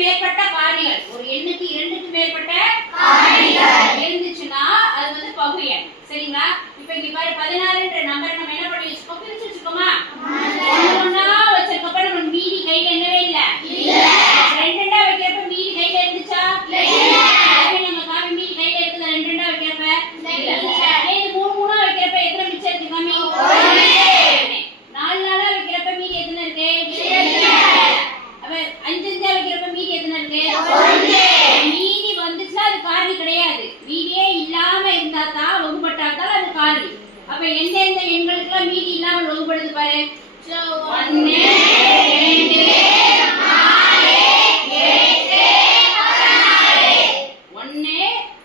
மேற்பட்ட காரணிகள், ஒரு எண்ணுக்கு 2க்கு மேற்பட்ட காரணிகள் இருந்துச்சுன்னா அது வந்து பகு எண். சரிங்களா? இப்போ இங்க பாரு 16ன்ற நம்பர் நம்ம என்ன பண்ணி வச்சிருக்கோம்? பிரிச்சு வச்சிருக்கோமா? ஒண்ணா வச்சிருக்கப்ப நம்ம மீதி கையில என்னவே இல்ல. ரெண்டா வைக்கிறப்ப மீதி கையில இருந்துச்சா? இல்ல. அதே நம்ம காமி மீதி கையில இருக்குதா? ரெண்டா வைக்கிறப்ப இல்ல. இது மூணா வைக்கிறப்ப எத்தனை மிச்சம் இருக்கு காமி? 4 வைக்கிறப்ப மீதி எத்தனை இருக்கு? அப்ப 5 வைக்கிறப்ப மீதி எத்தனை இருக்கு? மீதி வந்துச்சுன்னா அது காரணி கிடையாது. மீதியே இல்லாம இருந்தா தான் வகுப்பட்டால் அது காரணி. அப்ப எந்தெந்த எண்களுக்கெல்லாம் மீதி இல்லாம வகுப்படுது பாரு. 1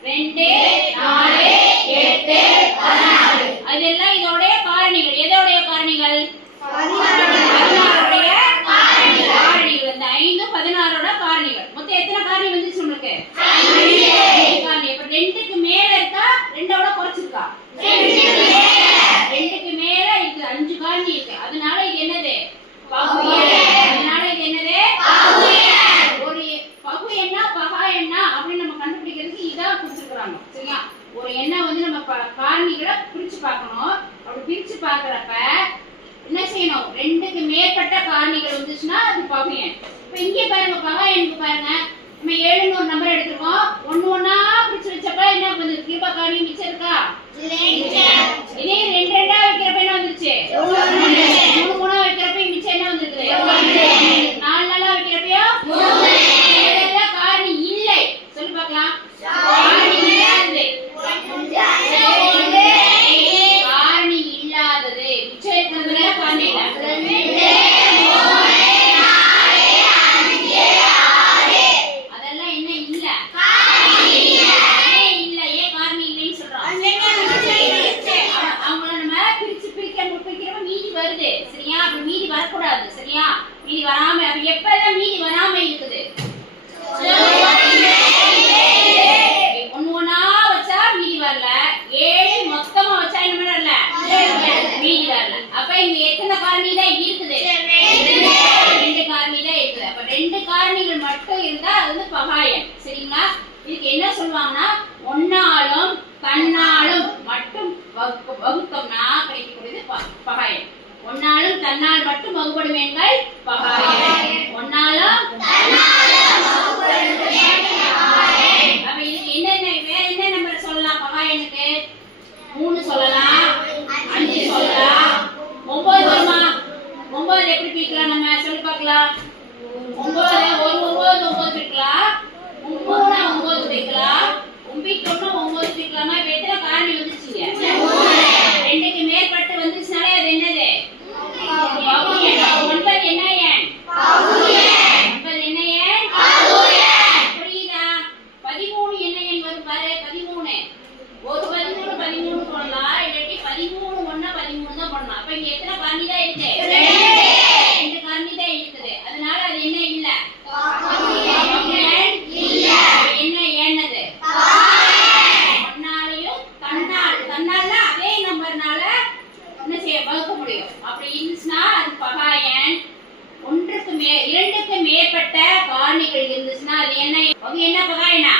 2 4 8 16 அதெல்லாம் இதோடைய காரணிகள். எதோடைய காரணிகள்? 16 காரணிகள். இந்த 5 16 காரணிகள். மொத்தம் எத்தனை காரணி வந்துச்சு உங்களுக்கு? 5 காரணி. இப்ப 2க்கு மேல இருக்கா 2ஓட குறைச்சிருக்கா? 2க்கு மேல இருக்கு. 5 காரணி இருக்கு. அதனால இது என்னது? பகு எண். அதனால இது என்னது? பகு எண். ஒரு பகு எண்ணா பகா எண்ணா அப்படி நம்ம கண்டுபிடிக்கிறதுக்கு இதான் கொடுத்துருக்காங்க. சரியா? ஒரு எண்ணை வந்து நம்ம காரணிகளை பிரிச்சு பார்க்கணும். அப்படி பிரிச்சு பார்க்கறப்ப என்ன செய்யணும்? 2க்கு மேற்பட்ட காரணிகள் வந்துச்சுன்னா அது பகு எண். இப்ப இங்கே பாருங்க, பகா எண்ணுக்கு பாருங்க, நம்ம 7ன்னு ஒரு நம்பர் எடுத்துருக்கோம். ஒண்ணா பிரிச்சு வச்சப்ப என்ன வந்துருக்கு? இருபா காரணி மிச்சம் இருக்கா? இதே 2 வைக்கிறப்ப என்ன வந்துருச்சு? 3 வைக்கிறப்ப மிச்சம் என்ன வந்துருக்கு? 4 வைக்கிறப்பயோ இதெல்லாம் காரணி இல்லை. சொல்லி பார்க்கலாம். காரணி இல்லாதது. காரணி இல்லாதது மிச்சம் இருக்கிறதுல காரணி இல்லை. அதெல்லாம் என்ன இல்ல? இல்ல. ஏன் காரணி இல்லைன்னு சொல்றோம்? அவங்கள நம்ம பிரிக்கிறப்ப மீதி வருது. சரியா? அப்ப மீதி வரக்கூடாது. சரியா? மீதி வராம எப்பதான் மீதி வராம இருக்குது? ஒண்ணா வச்சா மீதி வரல. 7 மொத்தமா வச்சா என்ன வரல? மீதி வரல. அப்ப இங்க எத்தனை காரணி தான் இருக்குது? 2 காரணி தான் இருக்குது. அப்ப 2 காரணிகள் மட்டும் இருந்தா அது வந்து பகா எண். சரிங்களா? இதுக்கு என்ன சொல்லுவாங்கன்னா, ஒன்னாலும் தன்னாலும் மட்டும் வகுத்தோம்னா கிடைக்கக்கூடியது பகா எண். ஒன்னாலும் தன்னால் மட்டும் வகுப்படும் எண்கள் பகா எண். ஒன்னாலும் அப்ப இதுக்கு என்னென்ன வேற என்ன நம்பர் சொல்லலாம்? பகா எண்ணுக்கு 3 சொல்லலாம், 5 சொல்லலாம், 9 வருமா? 9 எப்படி பிரிக்கலாம் நம்ம? சொல்லி பார்க்கலாம். 9 ஒரு 9 பிரிக்கலாம், 3 9 பிரிக்கலாம், 9 பிரிக்கலாமா? இப்ப எத்தனை காரணி வந்துச்சுங்க? 2க்கு மேற்பட்டு வந்துச்சுனாலே அது என்னது? பகு எண். 9 என்ன எண்? பகு எண். 9 என்ன எண்? பகு எண். புரியுதா? 13 என்ன எண் வரும் பாரு? 13 ஒரு 13 போடலாம். இல்லாட்டி 13 ஒண்ணா 13 தான் போடலாம். அப்ப இங்க எத்தனை காரணி தான் இருக்கு? 2 காரணி தான் இருக்குது. அதனால அது என்ன இல்ல? என்ன ஏன்னது? ஒன்னாலையும் தன்னால அதே நம்பர்னால என்ன செய்ய வகுக்க முடியும். அப்படி இருந்துச்சுன்னா அது பகா எண். 2க்கு மேற்பட்ட காரணிகள் இருந்துச்சுன்னா அது என்ன? பகா எண்ணா?